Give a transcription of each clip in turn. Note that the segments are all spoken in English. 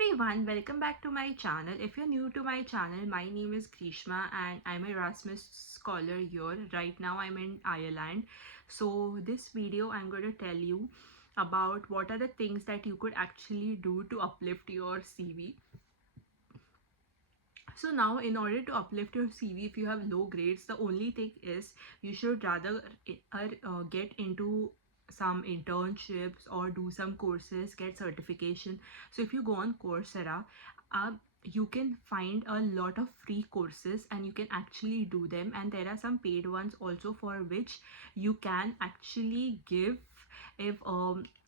everyone, welcome back to my channel. If you're new to my channel, my name is Grishma and I'm a Erasmus scholar here. Right now I'm in Ireland. So this video I'm going to tell you about what are the things that you could actually do to uplift your CV. So now in order to uplift your CV, if you have low grades, the only thing is you should rather get into some internships or do some courses, get certification. So if you go on Coursera, uh, you can find a lot of free courses and you can actually do them, and there are some paid ones also for which you can actually give. If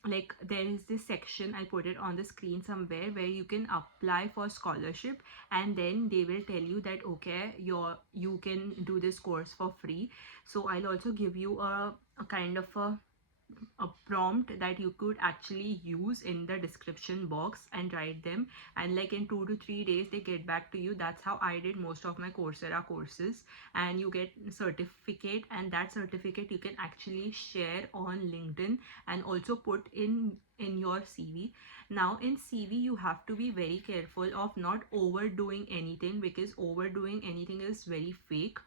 like there is this section, I put it on the screen somewhere, where you can apply for scholarship, and then they will tell you that okay, you can do this course for free. So I'll also give you a kind of a prompt that you could actually use in the description box and write them, and like in 2 to 3 days they get back to you. That's how I did most of my Coursera courses, and you get certificate, and that certificate you can actually share on LinkedIn and also put in your CV. Now in CV you have to be very careful of not overdoing anything, because overdoing anything is very fake.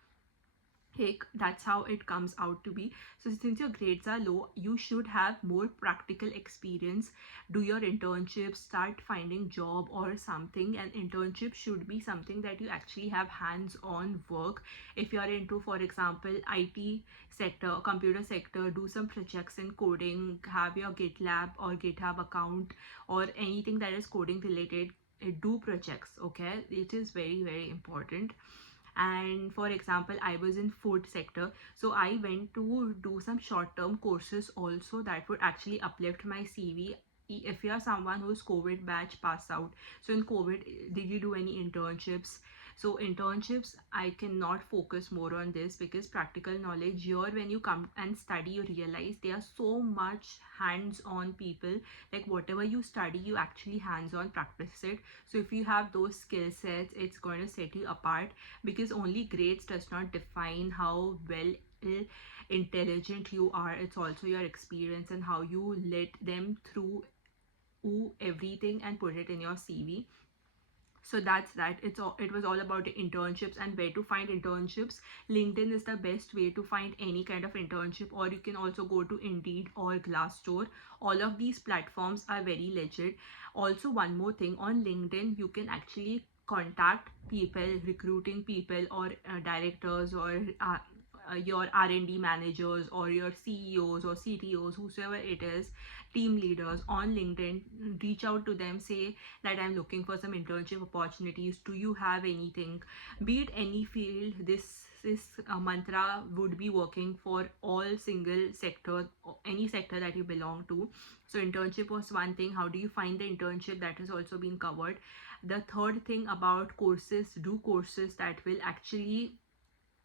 That's how it comes out to be. So since your grades are low, you should have more practical experience. Do your internship, start finding job or something. And internship should be something that you actually have hands-on work. If you are into, for example, IT sector, computer sector, do some projects in coding, have your GitLab or GitHub account or anything that is coding related. Do projects, okay? It is very important. And for example, I was in food sector, so I went to do some short-term courses also that would actually uplift my CV. If you are someone who's COVID batch pass out, so in COVID, did you do any internships? So internships, I cannot focus more on this, because practical knowledge here, when you come and study, you realize they are so much hands-on people. Like whatever you study, you actually hands-on practice it. So if you have those skill sets, it's going to set you apart, because only grades does not define how well intelligent you are. It's also your experience and how you let them through everything and put it in your CV. So that's that. It was all about the internships and where to find internships. LinkedIn is the best way to find any kind of internship, or you can also go to Indeed or Glassdoor. All of these platforms are very legit. Also, one more thing, on LinkedIn you can actually contact people, recruiting people, or directors, or your R&D managers, or your CEOs or CTOs, whosoever it is, team leaders on LinkedIn. Reach out to them, say that I'm looking for some internship opportunities. Do you have anything? Be it any field, this mantra would be working for all single sector, any sector that you belong to. So internship was one thing. How do you find the internship? That has also been covered. The third thing about courses, do courses that will actually,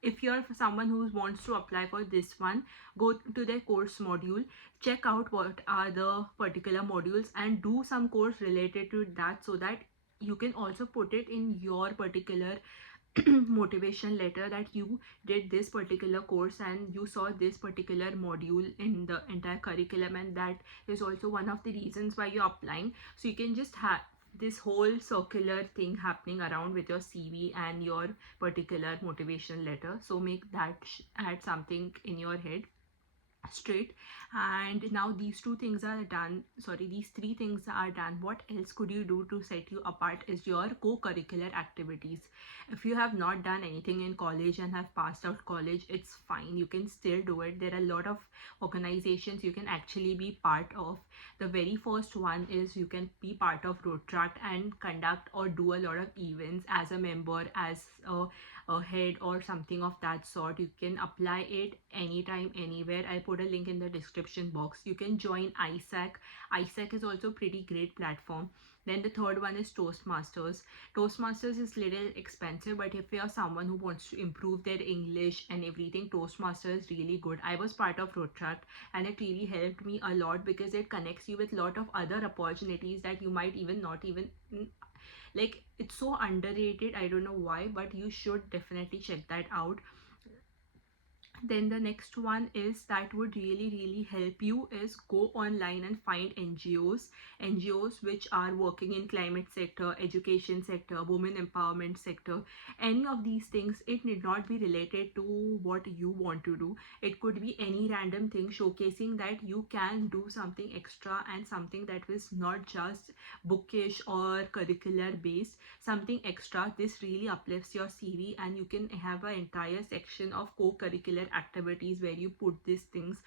if you're someone who wants to apply for this one, go to their course module, check out what are the particular modules and do some course related to that, so that you can also put it in your particular motivation letter that you did this particular course and you saw this particular module in the entire curriculum, and that is also one of the reasons why you're applying. So you can just have this whole circular thing happening around with your CV and your particular motivation letter. So make that add something in your head straight. And now these two things are done, sorry, these three things are done. What else could you do to set you apart is your co-curricular activities. If you have not done anything in college and have passed out college, it's fine, you can still do it. There are a lot of organizations you can actually be part of. The very first one is you can be part of Rotaract and conduct or do a lot of events as a member, as a head or something of that sort. You can apply it anytime, anywhere. I put a link in the description box. You can join ISAC. ISAC is also a pretty great platform. Then the third one is Toastmasters. Toastmasters is little expensive, but if you're someone who wants to improve their English and everything, Toastmasters is really good. I was part of Rotaract and it really helped me a lot, because it connects you with a lot of other opportunities that you might even not even like. It's so underrated, I don't know why, but you should definitely check that out. Then the next one is that would really help you is go online and find ngos which are working in climate sector, education sector, women empowerment sector. Any of these things, it need not be related to what you want to do. It could be any random thing showcasing that you can do something extra and something that is not just bookish or curricular based, something extra. This really uplifts your CV, and you can have an entire section of co-curricular activities where you put these things.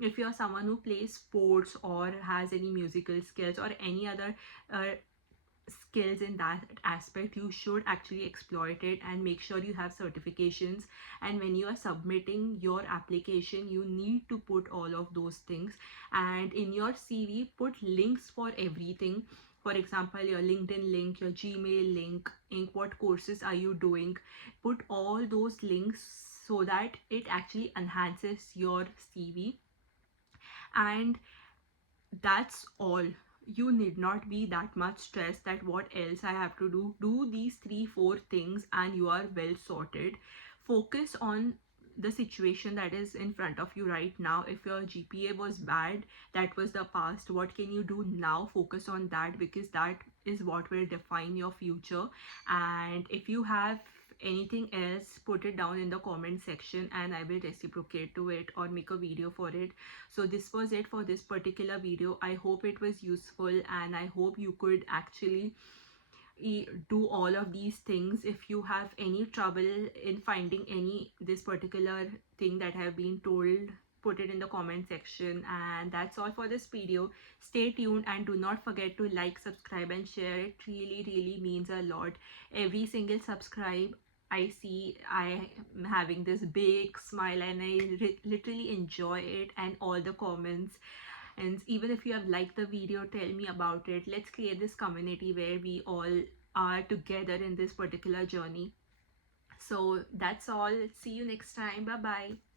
If you're someone who plays sports or has any musical skills or any other skills in that aspect, you should actually exploit it and make sure you have certifications. And when you are submitting your application, you need to put all of those things. And in your CV, put links for everything. For example, your LinkedIn link, your Gmail link, in what courses are you doing. Put all those links so that it actually enhances your CV. And that's all. You need not be that much stressed that what else I have to do these 3 4 things and you are well sorted. Focus on the situation that is in front of you right now. If your GPA was bad, that was the past. What can you do now? Focus on that, because that is what will define your future. And if you have anything else, put it down in the comment section and I will reciprocate to it or make a video for it. So this was it for this particular video. I hope it was useful, and I hope you could actually do all of these things. If you have any trouble in finding any this particular thing that have been told, put it in the comment section. And that's all for this video. Stay tuned and do not forget to like, subscribe and share. It really means a lot. Every single subscribe I see, I am having this big smile, and I literally enjoy it, and all the comments. And even if you have liked the video, tell me about it. Let's create this community where we all are together in this particular journey. So that's all. See you next time. Bye bye.